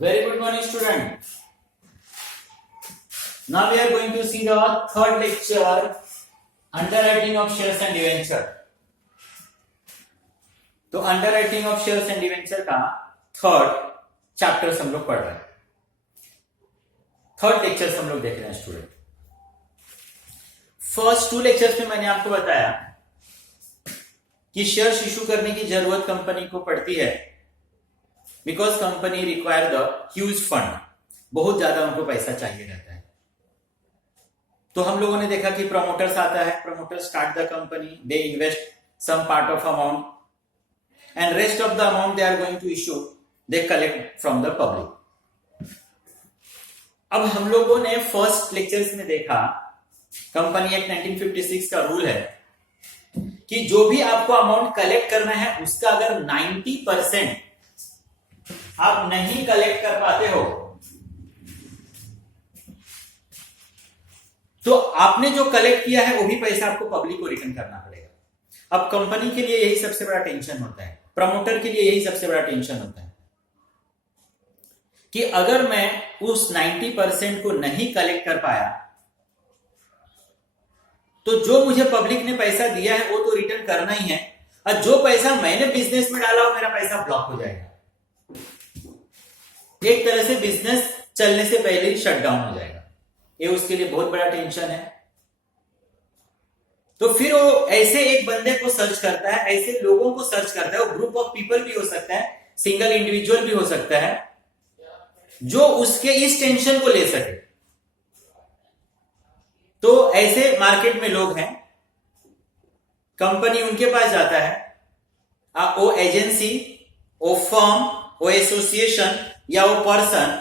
Very good morning, student. Now we are going to see the third lecture, underwriting of shares and debenture. तो underwriting of shares and debenture का third chapter हम लोग पढ़ रहे हैं, third lecture हम लोग देख रहे हैं स्टूडेंट। फर्स्ट टू लेक्चर्स में मैंने आपको बताया कि शेयर्स इशू करने की जरूरत कंपनी को पड़ती है because company require the huge fund, बहुत ज्यादा उनको पैसा चाहिए रहता है। तो हम लोगों ने देखा कि प्रमोटर्स आता है, promoters start the company, they invest some part of amount and rest of the amount they are going to issue they collect from the public। अब हम लोगों ने फर्स्ट लेक्चर्स में देखा कंपनी एक्ट 1956 का रूल है कि जो भी आपको अमाउंट कलेक्ट करना है उसका अगर 90% आप नहीं कलेक्ट कर पाते हो तो आपने जो कलेक्ट किया है वही पैसा आपको पब्लिक को रिटर्न करना पड़ेगा। अब कंपनी के लिए यही सबसे बड़ा टेंशन होता है, प्रमोटर के लिए यही सबसे बड़ा टेंशन होता है कि अगर मैं उस 90% को नहीं कलेक्ट कर पाया तो जो मुझे पब्लिक ने पैसा दिया है वो तो रिटर्न करना ही है, और जो पैसा मैंने बिजनेस में डाला वो मेरा पैसा ब्लॉक हो जाएगा। एक तरह से बिजनेस चलने से पहले ही शट डाउन हो जाएगा। ये उसके लिए बहुत बड़ा टेंशन है। तो फिर वो ऐसे एक बंदे को सर्च करता है, ऐसे लोगों को सर्च करता है, वो ग्रुप ऑफ पीपल भी हो सकता है, सिंगल इंडिविजुअल भी हो सकता है, जो उसके इस टेंशन को ले सके। तो ऐसे मार्केट में लोग हैं, कंपनी उनके पास जाता है, वो एजेंसी, वो फर्म, वो एसोसिएशन या वो पर्सन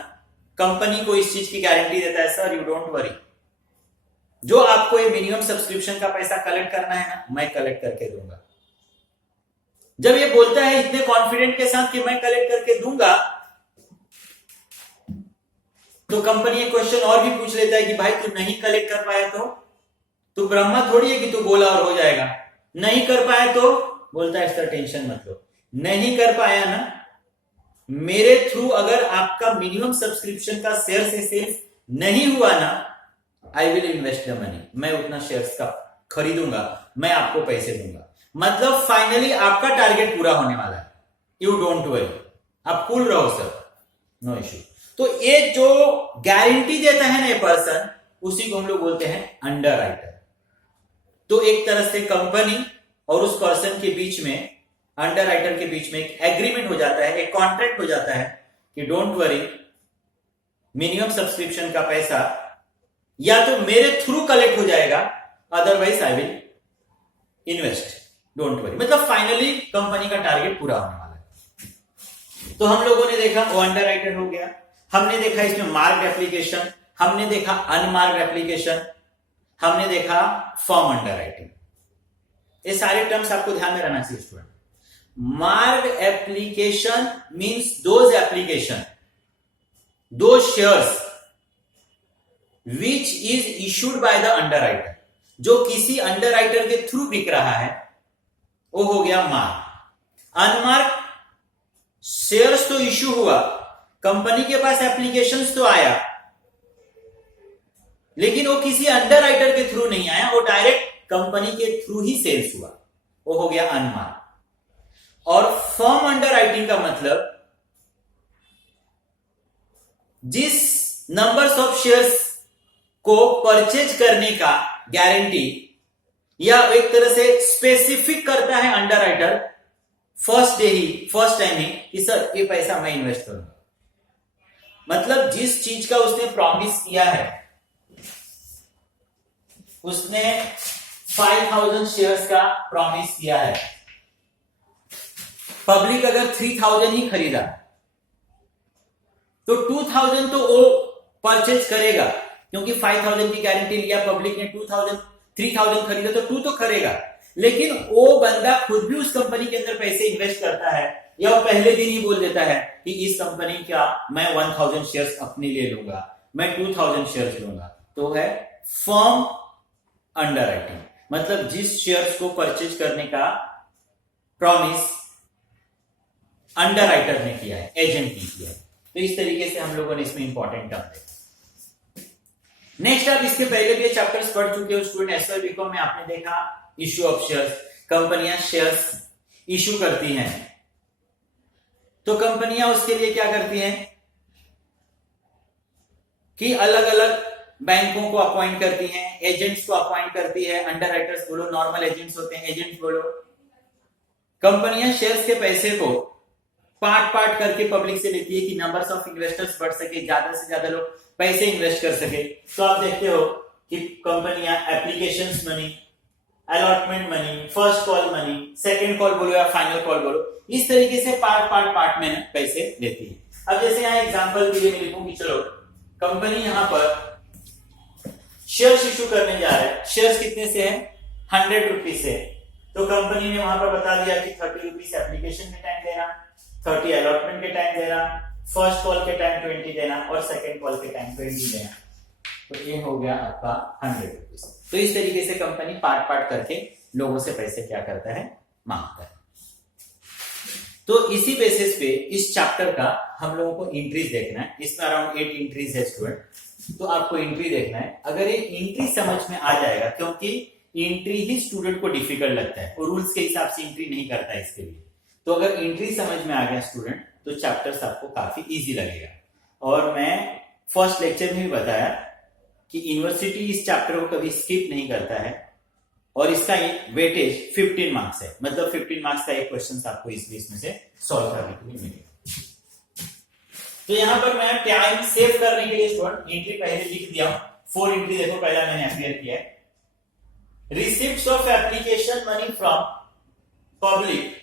कंपनी को इस चीज की गारंटी देता है, सर यू डोंट वरी, जो आपको ये मिनिमम सब्सक्रिप्शन का पैसा कलेक्ट करना है ना, मैं कलेक्ट करके दूंगा। जब ये बोलता है इतने कॉन्फिडेंट के साथ कि मैं कलेक्ट करके दूंगा, तो कंपनी एक क्वेश्चन और भी पूछ लेता है कि भाई तू नहीं कलेक्ट कर पाया तो तू ब्रह्मा थोड़ी है कि तू बोला और हो जाएगा। नहीं कर पाया तो बोलता है इस तरह टेंशन मत लो, नहीं कर पाया ना, मेरे थ्रू अगर आपका मिनिमम सब्सक्रिप्शन का शेयर से सेल्स नहीं हुआ ना, I will invest the money, मैं उतना शेयर्स का खरीदूंगा, मैं आपको पैसे दूंगा। मतलब फाइनली आपका टारगेट पूरा होने वाला है, यू डोंट वरी, आप कूल रहो सर, नो इश्यू। तो ये जो गारंटी देता है ना ये पर्सन, उसी को हम लोग बोलते हैं अंडरराइटर। तो एक तरह से कंपनी और उस पर्सन के बीच में, अंडरराइटर के बीच में एक एग्रीमेंट हो जाता है, एक कॉन्ट्रैक्ट हो जाता है कि डोंट वरी, मिनिमम सब्सक्रिप्शन का पैसा या तो मेरे थ्रू कलेक्ट हो जाएगा, otherwise I will invest, don't worry. मतलब फाइनली कंपनी का टारगेट पूरा होने वाला है। तो हम लोगों ने देखा वो अंडरराइटर हो गया, हमने देखा इसमें मार्क्ड एप्लीकेशन, हमने देखा अनमार्क्ड एप्लीकेशन, हमने देखा फर्म अंडरराइटिंग। ये सारे टर्म्स आपको ध्यान में रहना चाहिए student. Marked application means those application, दो shares which is issued by the underwriter, जो किसी अंडरराइटर के थ्रू बिक रहा है, वो हो गया मार्क। अनमार्क शेयर्स तो इशू हुआ, कंपनी के पास एप्लीकेशंस तो आया, लेकिन वो किसी अंडरराइटर के थ्रू नहीं आया, वो डायरेक्ट कंपनी के थ्रू ही सेल्स हुआ, वो हो गया अनमार्क। और फर्म अंडरराइटिंग का मतलब जिस नंबर्स ऑफ शेयर्स को परचेज करने का गारंटी या एक तरह से स्पेसिफिक करता है अंडरराइटर फर्स्ट टाइम ही कि सर ये पैसा मैं इन्वेस्ट करूंगा। मतलब जिस चीज का उसने प्रॉमिस किया है, उसने 5000 शेयर्स का प्रॉमिस किया है, पब्लिक अगर 3000 ही खरीदा तो 2000 तो वो परचेज करेगा, क्योंकि 5000 की गारंटी लिया, पब्लिक ने 3000 खरीदा तो 2 तो करेगा। लेकिन वो बंदा खुद भी उस कंपनी के अंदर पैसे इन्वेस्ट करता है, या वो पहले दिन ही बोल देता है कि इस कंपनी का मैं 1000 शेयर्स अपने लिए लूंगा, मैं 2000 शेयर्स लूंगा, तो है फर्म अंडरराइटिंग। मतलब जिस शेयर्स को परचेज करने का प्रॉमिस अंडरराइटर ने किया है, एजेंट ने किया है। तो इस तरीके से हम लोगों ने इसमें इंपॉर्टेंट टर्म देखा। नेक्स्ट, आप इसके पहले भी चैप्टर्स पढ़ चुके हो स्टूडेंट। एसवाई बीकॉम में आपने देखा इश्यू ऑफ शेयर्स, कंपनियां शेयर्स इश्यू करती हैं, तो कंपनियां उसके लिए क्या करती हैं कि अलग अलग बैंकों को अपॉइंट करती हैं, एजेंट्स को अपॉइंट करती है, अंडर राइटर्स बोलो, नॉर्मल एजेंट्स होते हैं, एजेंट्स बोलो। कंपनियां शेयर्स के पैसे को पार्ट पार्ट करके पब्लिक से लेती है कि नंबर्स ऑफ इन्वेस्टर्स बढ़ सके, ज्यादा से ज्यादा लोग पैसे इन्वेस्ट कर सके। तो आप देखते हो कि कंपनियां applications money, allotment money, first call money, second call बोलो या फाइनल कॉल बोलो, इस तरीके से पार्ट में पैसे लेती है। अब जैसे यहां एग्जांपल के लिए मैं लिखूं कि चलो कंपनी यहां पर शेयर्स इशू करने जा रहा है, शेयर्स कितने से है, 100 रुपीज से। तो कंपनी ने वहां पर बता दिया कि 30 रुपीज एप्लीकेशन के टाइम देना, 30 अलॉटमेंट के टाइम देना, फर्स्ट कॉल के टाइम 20 देना और सेकंड कॉल के टाइम 20 देना। तो ये हो गया आपका 100 रुपीज। तो इस तरीके से कंपनी पार्ट करके लोगों से पैसे क्या करता है, मांगता है। तो इसी बेसिस पे इस चैप्टर का हम लोगों को एंट्रीज देखना है। इसमें अराउंड 8 एंट्रीज है स्टूडेंट, तो आपको एंट्री देखना है। अगर ये एंट्री समझ में आ जाएगा, क्योंकि एंट्री ही स्टूडेंट को डिफिकल्ट लगता है और रूल्स के हिसाब से एंट्री नहीं करता है इसके लिए। तो अगर एंट्री समझ में आ गया स्टूडेंट, तो चैप्टर्स आपको काफी इजी लगेगा। और मैं फर्स्ट लेक्चर में भी बताया कि यूनिवर्सिटी इस चैप्टर को कभी स्किप नहीं करता है और इसका वेटेज 15 मार्क्स है, मतलब 15 मार्क्स का एक क्वेश्चन आपको इसमें से सॉल्व करने के लिए मिलेगा। तो यहां पर मैं टाइम सेव करने के लिए स्टूडेंट एंट्री पहले लिख दिया हूं। 4 एंट्री देखो, पहला मैंने अपियर किया है, receipts of application money from public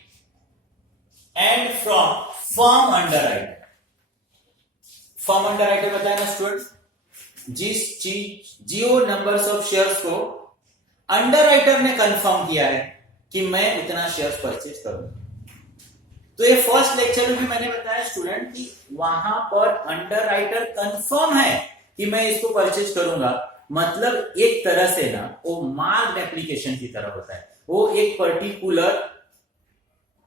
and from firm underwriter. Firm underwriter बताया ना student, Jio numbers of shares को अंडरराइटर ने कंफर्म किया है कि मैं उतना शेयर्स परचेज करूं। तो ये फर्स्ट लेक्चर में भी मैंने बताया स्टूडेंट कि वहां पर अंडरराइटर कंफर्म है कि मैं इसको परचेज करूंगा, मतलब एक तरह से ना वो मार्क्ड एप्लीकेशन की तरह होता है। वो एक पर्टिकुलर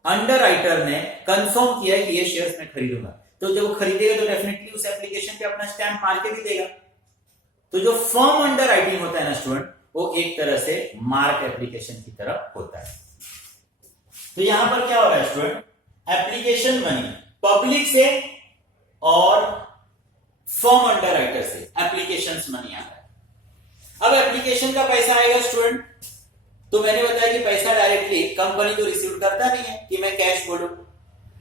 अंडरराइटर ने कंफर्म किया है कि ये शेयर्स मैं खरीदूंगा। तो जब वो खरीदेगा तो डेफिनेटली उस एप्लीकेशन पे अपना स्टैम्प मार के भी देगा। तो जो फर्म अंडरराइटिंग होता है ना स्टूडेंट, वो एक तरह से मार्क एप्लीकेशन की तरह होता है। तो यहां पर क्या हो रहा है स्टूडेंट, एप्लीकेशन मनी पब्लिक से और फर्म अंडरराइटर से एप्लीकेशन मनी आ रहा है। अब एप्लीकेशन का पैसा आएगा स्टूडेंट, तो मैंने बताया कि पैसा डायरेक्टली कंपनी तो रिसीव करता नहीं है कि मैं कैश बोलूं।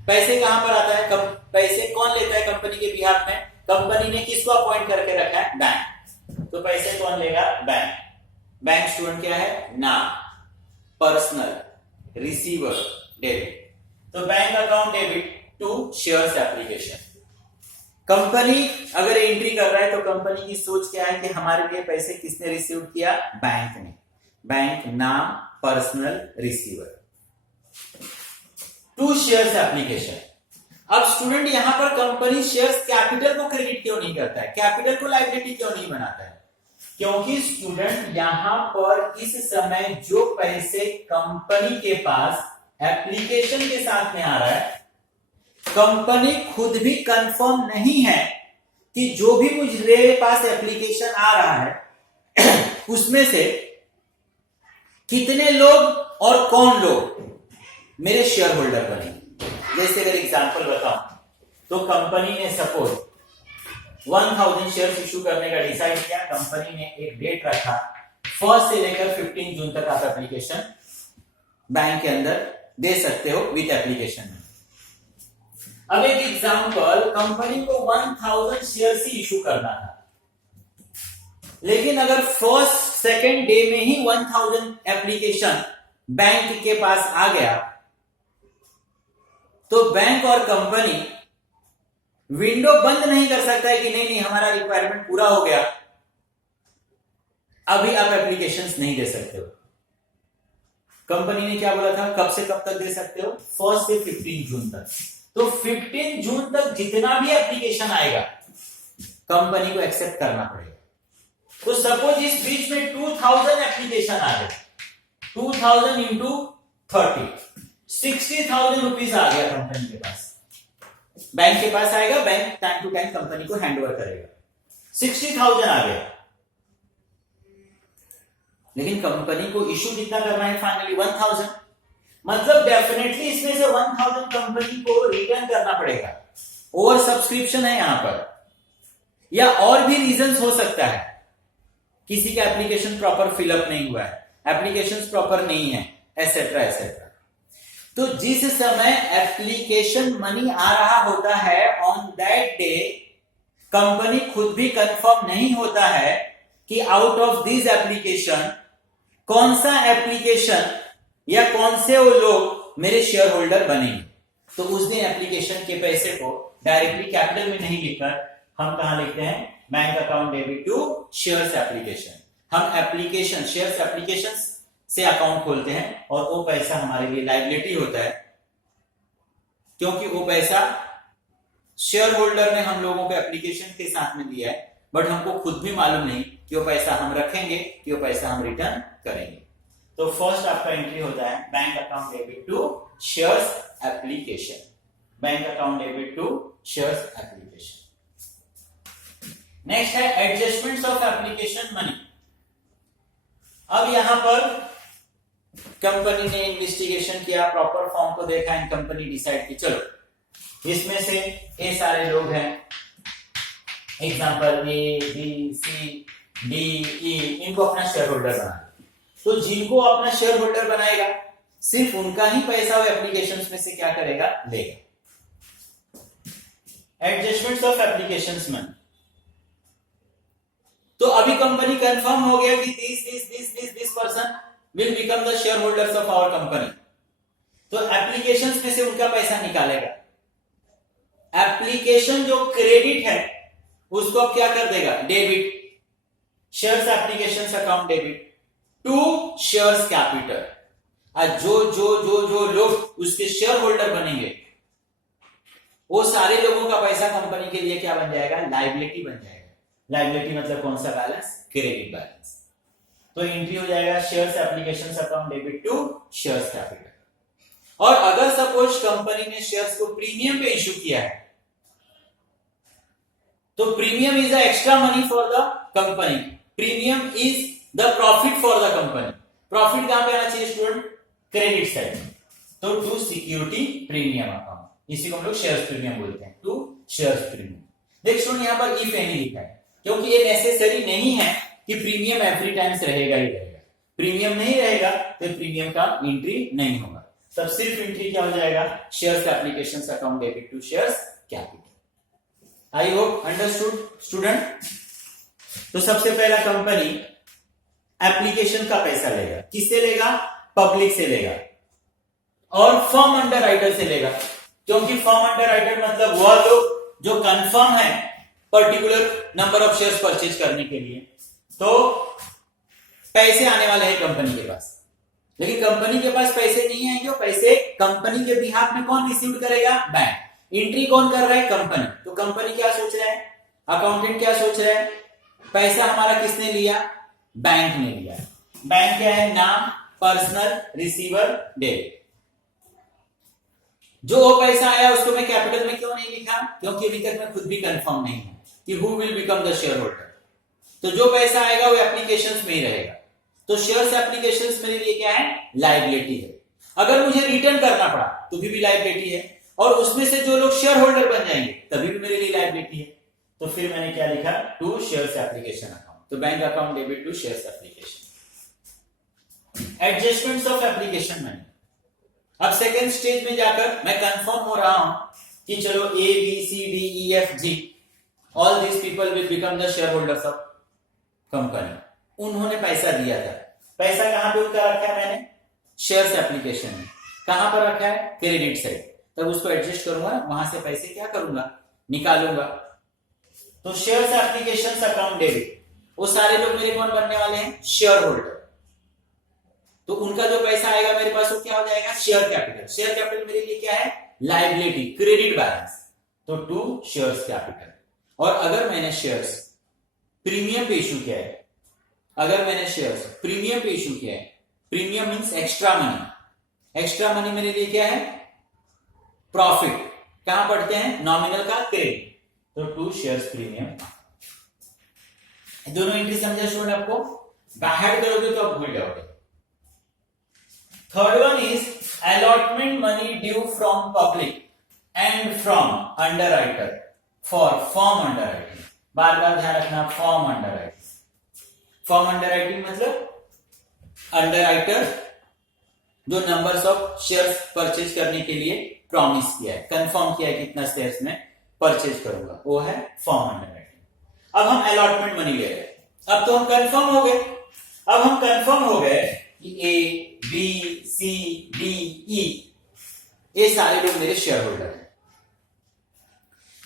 पैसे कहां पर आता है, पैसे कौन लेता है कंपनी के बिहाफ में, कंपनी ने किसको अपॉइंट करके रखा है, बैंक। तो पैसे कौन लेगा, बैंक। बैंक स्टूडेंट क्या है, नाम, पर्सनल, रिसीवर, डेबिट। तो bank account debit to shares application. Company अगर एंट्री कर रहा है तो कंपनी की सोच क्या है कि हमारे लिए पैसे किसने रिसीव किया, बैंक ने। बैंक, नाम, personal, receiver, to shares application. अब स्टूडेंट यहां पर कंपनी शेयर्स कैपिटल को क्रेडिट क्यों नहीं करता है, कैपिटल को लायबिलिटी क्यों नहीं बनाता है, क्योंकि स्टूडेंट यहां पर इस समय जो पैसे कंपनी के पास एप्लीकेशन के साथ में आ रहा है, कंपनी खुद भी कंफर्म नहीं है कि जो भी मुझे पास एप्लीकेशन आ रहा है उसमें से कितने लोग और कौन लोग मेरे शेयर होल्डर बने। जैसे अगर एग्जांपल बताऊं तो कंपनी ने सपोज 1000 शेयर्स इशू करने का डिसाइड किया। कंपनी ने एक डेट रखा, 1 से लेकर 15 जून तक आप एप्लीकेशन बैंक के अंदर दे सकते हो विद एप्लीकेशन। अब एक एग्जांपल, कंपनी को 1000 शेयर्स ही इशू करना था, लेकिन अगर फर्स्ट सेकंड डे में ही 1000 एप्लीकेशन बैंक के पास आ गया तो बैंक और कंपनी विंडो बंद नहीं कर सकता है कि नहीं नहीं हमारा रिक्वायरमेंट पूरा हो गया, अभी आप एप्लीकेशंस नहीं दे सकते हो। कंपनी ने क्या बोला था, कब से कब तक दे सकते हो, 1 से 15 जून तक। तो 15 जून तक जितना भी एप्लीकेशन आएगा कंपनी को एक्सेप्ट करना पड़ेगा। तो सपोज इस बीच में 2000 एप्लीकेशन आ गए, 2000 इंटू 30, 60,000 रुपीज आ गया कंपनी के पास। बैंक के पास आएगा, bank time to time company को हैंडओवर करेगा। 60,000 आ गया, लेकिन कंपनी को इशू कितना करना है फाइनली? 1,000। मतलब डेफिनेटली इसमें से 1,000 कंपनी को रिटर्न करना पड़ेगा। ओवर सब्सक्रिप्शन है यहां पर, या और भी रीजंस हो सकता है, किसी का एप्लीकेशन प्रॉपर फिलअप नहीं हुआ है, एप्लीकेशन प्रॉपर नहीं है, एसेट्रा एसेट्रा। तो जिस समय एप्लीकेशन मनी आ रहा होता है ऑन दैट डे, कंपनी खुद भी कंफर्म नहीं होता है कि आउट ऑफ दिस एप्लीकेशन कौन सा एप्लीकेशन या कौन से वो लोग मेरे शेयर होल्डर बनेंगे। तो उस दिन एप्लीकेशन के पैसे को डायरेक्टली कैपिटल में नहीं लिखकर हम कहां लिखते हैं? Bank account debit to shares application. हम एप्लीकेशन शेयर्स एप्लीकेशन से अकाउंट खोलते हैं और वो पैसा हमारे लिए लायबिलिटी होता है, क्योंकि वो पैसा शेयर होल्डर ने हम लोगों को एप्लीकेशन के साथ में दिया है, बट हमको खुद भी मालूम नहीं कि वो पैसा हम रखेंगे कि वो पैसा हम रिटर्न करेंगे। तो फर्स्ट आपका एंट्री होता है bank account debit to shares application, bank account debit to shares application. Next है एडजस्टमेंट्स ऑफ एप्लीकेशन मनी। अब यहां पर कंपनी ने इन्वेस्टिगेशन किया, प्रॉपर फॉर्म को देखा एंड कंपनी डिसाइड की चलो इसमें से ये सारे लोग हैं, example A B C D E, इनको अपना शेयर होल्डर बनाना। तो जिनको अपना शेयर होल्डर बनाएगा सिर्फ उनका ही पैसा वो एप्लीकेशंस में से क्या करेगा? लेगा। Adjustments of applications money. तो अभी कंपनी कंफर्म हो गया कि this person will become the share holders of our company. तो एप्लीकेशंस में से उनका पैसा निकालेगा। एप्लीकेशन जो क्रेडिट है उसको अब क्या कर देगा? Debit, shares applications account debit to shares capital. जो जो जो जो लोग उसके शेयर होल्डर बनेंगे वो सारे लोगों का पैसा कंपनी के लिए क्या बन जाएगा? लायबिलिटी बन जाएगा। लायबिलिटी मतलब कौन सा बैलेंस? Credit balance. तो एंट्री हो जाएगा shares applications account debit to shares capital. और अगर सपोज कंपनी ने शेयर्स को प्रीमियम पे इश्यू किया है तो premium is the extra money for the company, premium is the profit for the company. Profit कहां पे आना चाहिए स्टूडेंट? Credit side. तो टू सिक्योरिटी प्रीमियम अकाउंट, इसी को हम लोग शेयर्स प्रीमियम बोलते हैं, टू शेयर्स प्रीमियम। देख स्टूडेंट यहां पर इफ एनी लिखा है, क्योंकि ये नेसेसरी नहीं है कि प्रीमियम एवरी टाइम्स रहेगा ही रहेगा। प्रीमियम नहीं रहेगा तो प्रीमियम का एंट्री नहीं होगा, तब सिर्फ एंट्री क्या हो जाएगा? Shares applications account debit to shares capital. I hope understood student. तो सबसे पहला कंपनी एप्लीकेशन का पैसा लेगा। किससे लेगा? पब्लिक से लेगा और फर्म अंडर राइटर से लेगा, क्योंकि फर्म अंडर राइटर मतलब वह लोग जो कंफर्म है particular number of shares purchase करने के लिए। तो पैसे आने वाले हैं कंपनी के पास, लेकिन कंपनी के पास पैसे नहीं आएंगे, पैसे कंपनी के बिहाफ में कौन रिसीव करेगा? बैंक। एंट्री कौन कर रहा है? कंपनी। तो कंपनी क्या सोच रहा है? अकाउंटेंट क्या सोच रहा है? पैसा हमारा किसने लिया? बैंक ने लिया। बैंक क्या है? नाम, पर्सनल, रिसीवर, डेबिट। जो वो पैसा आया उसको मैं कैपिटल में क्यों नहीं लिखा? क्योंकि अभी तक मैं खुद भी कंफर्म नहीं हूं कि who will become the share holder. तो जो पैसा आएगा वो एप्लीकेशंस में ही रहेगा। तो शेयर्स एप्लीकेशंस मेरे लिए क्या है? लायबिलिटी है। अगर मुझे रिटर्न करना पड़ा तो भी लायबिलिटी है, और उसमें से जो लोग शेयर होल्डर बन जाएंगे तभी भी मेरे लिए लायबिलिटी है। तो फिर मैंने क्या लिखा? To shares application account. तो bank account debit to shares application. Adjustments of application money. अब सेकेंड स्टेज में जाकर मैं कंफर्म हो रहा हूं कि चलो A B C D E F G all this people will become the share holders of company. उन्होंने पैसा दिया था। पैसा कहां पे उनका रखा है मैंने? शेयर्स एप्लीकेशन में। कहां पर रखा है? Credit side. तब उसको एडजस्ट करूंगा, वहां से पैसे क्या करूंगा? निकालूंगा। तो शेयर्स एप्लीकेशंस अकाउंट डेबिट, वो सारे लोग मेरे कौन बनने वाले हैं? Share holder. तो उनका जो पैसा आएगा मेरे पास वो क्या हो जाएगा? Share capital. शेयर कैपिटल मेरे लिए क्या है? Liability, credit balance. तो टू शेयर्स कैपिटल। और अगर मैंने शेयर्स प्रीमियम पे इश्यू किया है, अगर मैंने शेयर्स प्रीमियम पे इश्यू किया है, premium means extra money. Extra money मेरे लिए क्या है? प्रॉफिट। कहां पढ़ते हैं? नॉमिनल का क्रेडिट, तो 2 शेयर्स प्रीमियम। दोनों एंट्री समझा स्टूडेंट? आपको बाहर करोगे तो आप भूल जाओगे। Third one is allotment money due from public and from underwriter for firm underwriting. बार बार ध्यान रखना, फॉर्म अंडरराइटिंग। फॉर्म अंडरराइटिंग मतलब अंडरराइटर जो नंबर्स ऑफ शेयर्स परचेज करने के लिए प्रॉमिस किया है, कंफर्म किया है कितना शेयर्स में परचेज करूंगा, वो है फॉर्म अंडरराइटिंग। अब हम अलॉटमेंट मनी ले रहे हैं। अब तो हम कंफर्म हो गए। अब हम कंफर्म हो गए कि ए, बी, सी, डी, ई ये सारे लोग मेरे शेयर होल्डर हैं।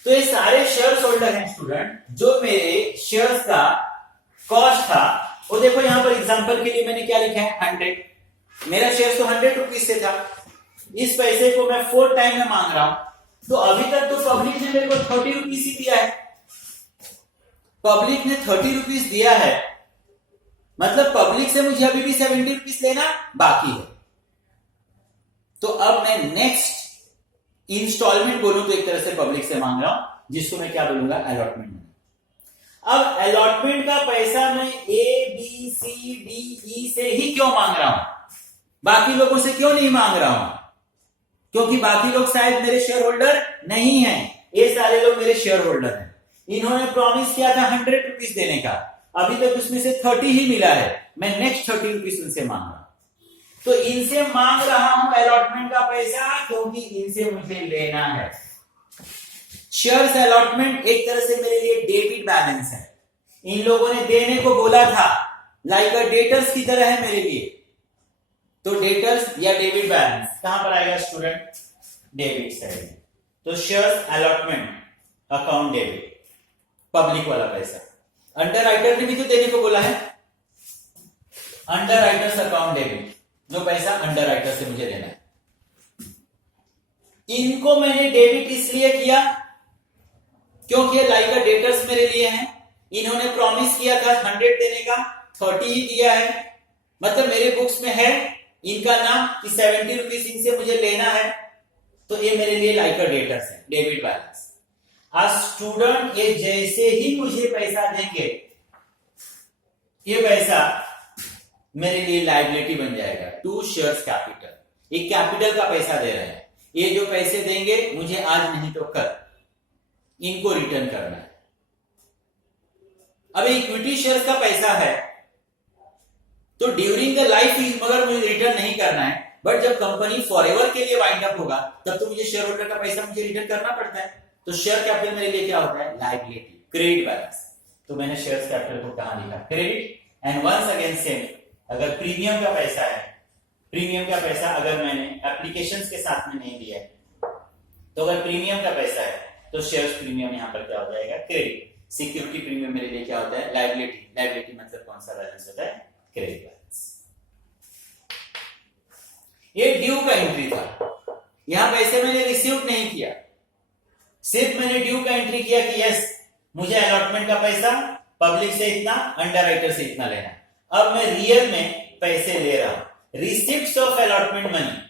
तो ये सारे शेयर होल्डर हैं स्टूडेंट, जो मेरे शेयर्स का कॉस्ट था वो देखो यहां पर एग्जांपल के लिए मैंने क्या लिखा है? 100। मेरा शेयर तो 100 रुपीज से था। इस पैसे को मैं 4 टाइम में मांग रहा हूं, तो अभी तक तो पब्लिक ने मेरे को 30 रुपीज ही दिया है। पब्लिक ने 30 रुपीज दिया है, मतलब पब्लिक से मुझे अभी भी 70 रुपीज लेना बाकी है। तो अब मैं नेक्स्ट इंस्टॉलमेंट बोलूं तो एक तरह से पब्लिक से मांग रहा हूं, जिसको मैं क्या बोलूंगा? Allotment money. अब अलॉटमेंट का पैसा मैं ए, बी, सी, डी, ई से ही क्यों मांग रहा हूं? बाकी लोगों से क्यों नहीं मांग रहा हूं? क्योंकि बाकी लोग शायद मेरे शेयर होल्डर नहीं हैं, ये सारे लोग मेरे शेयर होल्डर हैं। इन्होंने प्रॉमिस किया था 100 रुपीज देने का, अभी तक उसमें से 30 ही मिला है। मैं नेक्स्ट 30 रुपीज उनसे मांग रहा हूं। तो इनसे मांग रहा हूं अलॉटमेंट का पैसा, क्योंकि इनसे मुझे लेना है। शेयर्स अलॉटमेंट एक तरह से मेरे लिए डेबिट बैलेंस है। इन लोगों ने देने को बोला था, लाइक अ डेटर्स की तरह है मेरे लिए। तो डेटर्स या डेबिट बैलेंस कहां पर आएगा स्टूडेंट? डेबिट साइड में। तो shares allotment account debit, public वाला पैसा। अंडरराइटर ने भी तो देने को बोला है, अंडरराइटर्स अकाउंट डेबिट, जो पैसा अंडरराइटर से मुझे लेना है। इनको मैंने डेबिट इसलिए किया क्योंकि ये लाइक अ डेटर्स मेरे लिए हैं। इन्होंने प्रॉमिस किया था 100 देने का, 30 ही दिया है। मतलब मेरे बुक्स में है इनका नाम कि 70 रुपीज इनसे मुझे लेना है, तो ये मेरे लिए लाइक अ डेटर्स है, डेबिट बैलेंस। आज स्टूडेंट ये जैसे ही मुझे पैसा देंगे, ये पैसा मेरे लिए लायबिलिटी बन जाएगा। 2 शेयर्स कैपिटल, ये कैपिटल का पैसा दे रहे हैं। ये जो पैसे देंगे मुझे आज नहीं तो कल इनको रिटर्न करना है। अब इक्विटी शेयर्स का पैसा है, तो ड्यूरिंग द लाइफ मगर मुझे रिटर्न नहीं करना है, बट जब कंपनी फॉरएवर के लिए वाइंड अप होगा तब तो मुझे शेयर होल्डर का पैसा मुझे रिटर्न करना पड़ता है। तो शेयर कैपिटल मेरे लिए क्या होता है? Liability, credit balance. तो मैंने शेयर कैपिटल को कहां लिखा? Credit. And once again same, अगर प्रीमियम का पैसा है, प्रीमियम का पैसा अगर मैंने एप्लीकेशंस के साथ में नहीं दिया है, तो अगर प्रीमियम का पैसा है तो शेयर्स प्रीमियम यहां पर क्या हो जाएगा? क्रेडिट। सिक्योरिटी प्रीमियम मेरे लिए क्या होता है? लायबिलिटी। लायबिलिटी मतलब कौन सा बैलेंस होता है? Credit balance. ये ड्यू का एंट्री था, यहां पैसे मैंने रिसीव नहीं किया, सिर्फ मैंने ड्यू का एंट्री किया कि यस मुझे अलॉटमेंट का पैसा पब्लिक से इतना, अंडरराइटर से इतना लेना। अब मैं रियल में पैसे ले रहा हूं, receipts of allotment money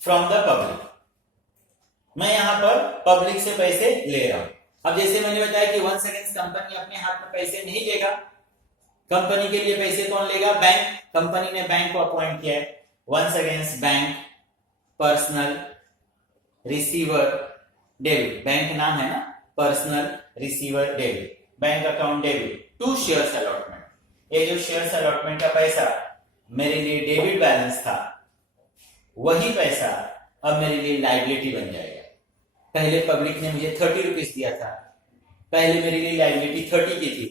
from the public. मैं यहां पर पब्लिक से पैसे ले रहा हूं। अब जैसे मैंने बताया कि वंस अगेंस्ट कंपनी अपने हाथ में पैसे नहीं लेगा, कंपनी के लिए पैसे कौन लेगा? बैंक। कंपनी ने बैंक को अपॉइंट किया है। Once against bank, personal, receiver, debit. Bank नाम है ना, personal, receiver, debit, bank account debit, 2 shares allotment. ये जो शेयर्स अलॉटमेंट का पैसा मेरे लिए डेबिट बैलेंस था, वही पैसा अब मेरे लिए लायबिलिटी बन जाएगा। पहले पब्लिक ने मुझे 30 रुपीज दिया था, पहले मेरे लिए लायबिलिटी 30 की थी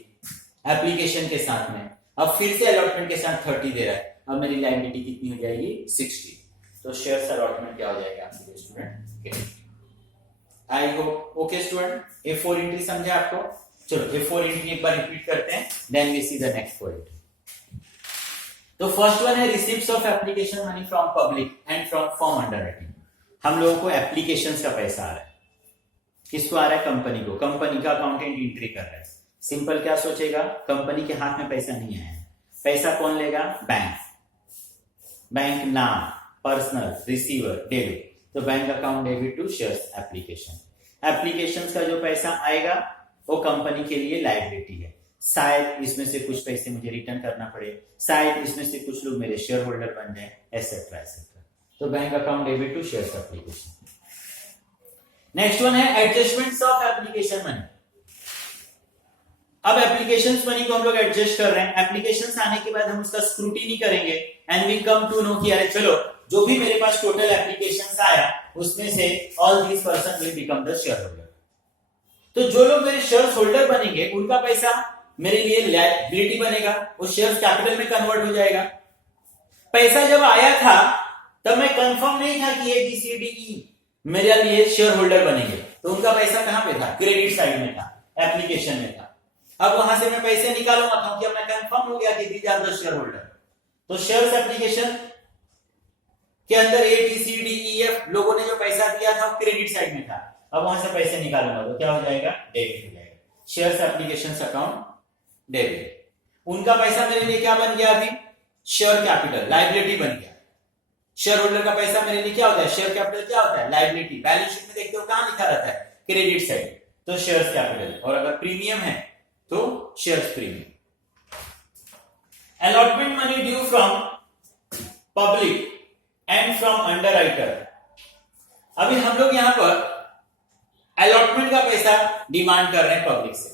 एप्लीकेशन के साथ में, अब फिर से अलॉटमेंट के साथ 30 दे रहा है, अब मेरी लायबिलिटी कितनी हो जाएगी? 60। तो शेयर्स अलॉटमेंट क्या हो जाएगा आपके student? I hope okay student. ये 4 एंट्री समझे आपको? चलो ये 4 एंट्री एक बार रिपीट करते हैं, then we see the next 4 entry. तो फर्स्ट वन है receipts of application money from public and from form underwriting. हम लोगों को एप्लीकेशंस का पैसा आ रहा है, किसको आ रहा है? कंपनी को। कंपनी का अकाउंटेंट एंट्री कर रहा है। सिंपल क्या सोचेगा? कंपनी के हाथ में पैसा नहीं आया, पैसा कौन लेगा? बैंक। बैंक नाम, पर्सनल, रिसीवर, डेबिट। तो bank account debit to shares application. Application का जो पैसा आएगा वो कंपनी के लिए लायबिलिटी है। शायद इसमें से कुछ पैसे मुझे रिटर्न करना पड़े, शायद इसमें से कुछ लोग मेरे शेयर होल्डर बन जाए, एसेट्रा एसेट्रा। तो bank account debit to shares application. Next one है एडजस्टमेंट्स ऑफ एप्लीकेशन मनी। अब एप्लीकेशन मनी को हम लोग एडजस्ट कर रहे हैं। एप्लीकेशन आने के बाद हम उसका स्क्रूटिनी करेंगे and we come to know कि अरे चलो जो भी मेरे पास टोटल एप्लीकेशन आया उसमें से all these person will become the share holder. तो जो लोग मेरे शेयर होल्डर बनेंगे उनका पैसा मेरे लिए लायबिलिटी बनेगा, वो शेयर कैपिटल में कन्वर्ट हो जाएगा। पैसा जब आया था तब मैं कंफर्म नहीं था कि ABCDE मेरे लिए शेयर होल्डर बनेंगे, तो उनका पैसा कहां पे था? क्रेडिट साइड में था, एप्लीकेशन में था। अब वहां से मैं पैसे निकालूंगा क्योंकि अब मैं कंफर्म हो गया कि these are the share holder. तो शेयर्स एप्लीकेशन के अंदर ABCDEF लोगों ने जो पैसा दिया था वो क्रेडिट साइड में था। अब वहां से पैसे निकालूंगा तो क्या हो जाएगा? डेबिट हो जाएगा। Shares application account debit. उनका पैसा मेरे लिए क्या बन गया? अभी शेयर कैपिटल, लायबिलिटी बन गया। शेयर होल्डर का पैसा मेरे लिए क्या होता है? शेयर कैपिटल क्या होता है? लायबिलिटी। बैलेंस शीट में देखते हो कहां लिखा रहता है? क्रेडिट साइड, तो शेयर्स कैपिटल। और अगर प्रीमियम है तो shares premium. Allotment money due from public and from underwriter. अभी हम लोग यहां पर अलॉटमेंट का पैसा डिमांड कर रहे हैं पब्लिक से।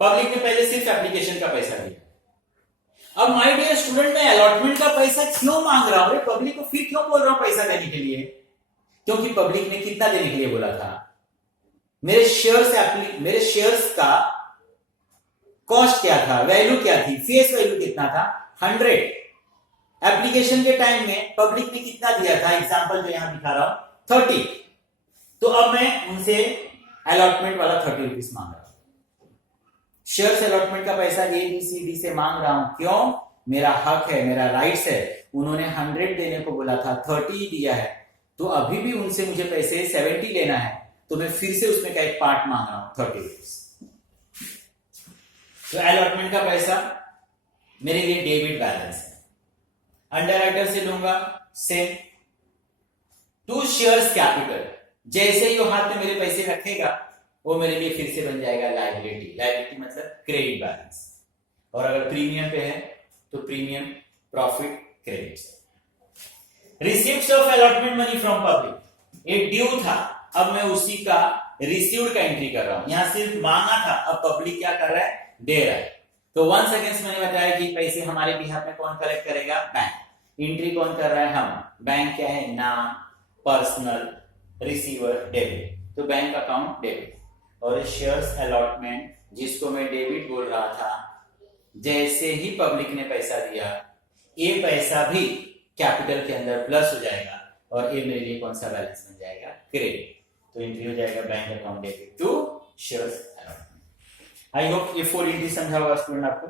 पब्लिक ने पहले सिर्फ एप्लीकेशन का पैसा दिया। अब माय डियर स्टूडेंट, मैं अलॉटमेंट का पैसा क्यों मांग रहा हूं? पब्लिक को फिर क्यों बोल रहा हूं पैसा देने के लिए? क्योंकि पब्लिक ने कितना देने के लिए बोला था? मेरे शेयर्स का कॉस्ट क्या था, वैल्यू क्या थी, फेस वैल्यू कितना था? 100। एप्लीकेशन के टाइम में पब्लिक ने कितना दिया था? एग्जांपल जो यहां दिखा रहा हूं 30। तो अब मैं उनसे अलॉटमेंट वाला 30 रुपीज मांग रहा हूं। शेयर्स अलॉटमेंट का पैसा ABCD से मांग रहा हूं। क्यों? मेरा हक है, मेरा राइट्स है। उन्होंने 100 देने को बोला था, 30 दिया है, तो अभी भी उनसे मुझे पैसे 70 लेना है, तो मैं फिर से उसमें का एक पार्ट मांग रहा हूं 30 रुपीज। तो अलॉटमेंट का पैसा मेरे लिए डेबिट बैलेंस है। अंडरराइटर से लूंगा सेम टू शेयर्स कैपिटल। जैसे ही वो हाथ में मेरे पैसे रखेगा वो मेरे लिए फिर से बन जाएगा लायबिलिटी। लायबिलिटी मतलब क्रेडिट बैलेंस। और अगर प्रीमियम पे है तो premium profit credit. Received of allotment money from public, ये ड्यू था, अब मैं उसी का रिसीव्ड का एंट्री कर रहा हूं। यहां सिर्फ मांगा था, अब पब्लिक क्या कर रहा है? दे रहा है। तो वंस अगेंस्ट मैंने बताया कि पैसे हमारे बिहाफ में कौन कलेक्ट करेगा? बैंक। एंट्री कौन कर रहा है? हम। बैंक क्या है? नाम, पर्सनल, रिसीवर, डेबिट। तो बैंक अकाउंट डेबिट। और शेयर्स अलॉटमेंट जिसको मैं डेबिट बोल रहा था, जैसे ही पब्लिक ने पैसा दिया ये पैसा भी कैपिटल के अंदर प्लस हो जाएगा और ये मेरे लिए कौन सा बैलेंस बन जाएगा? क्रेडिट। तो एंट्री हो जाएगा bank account debit to shares allotment. I hope ये 4 एंट्री समझा होगा स्टूडेंट आपको।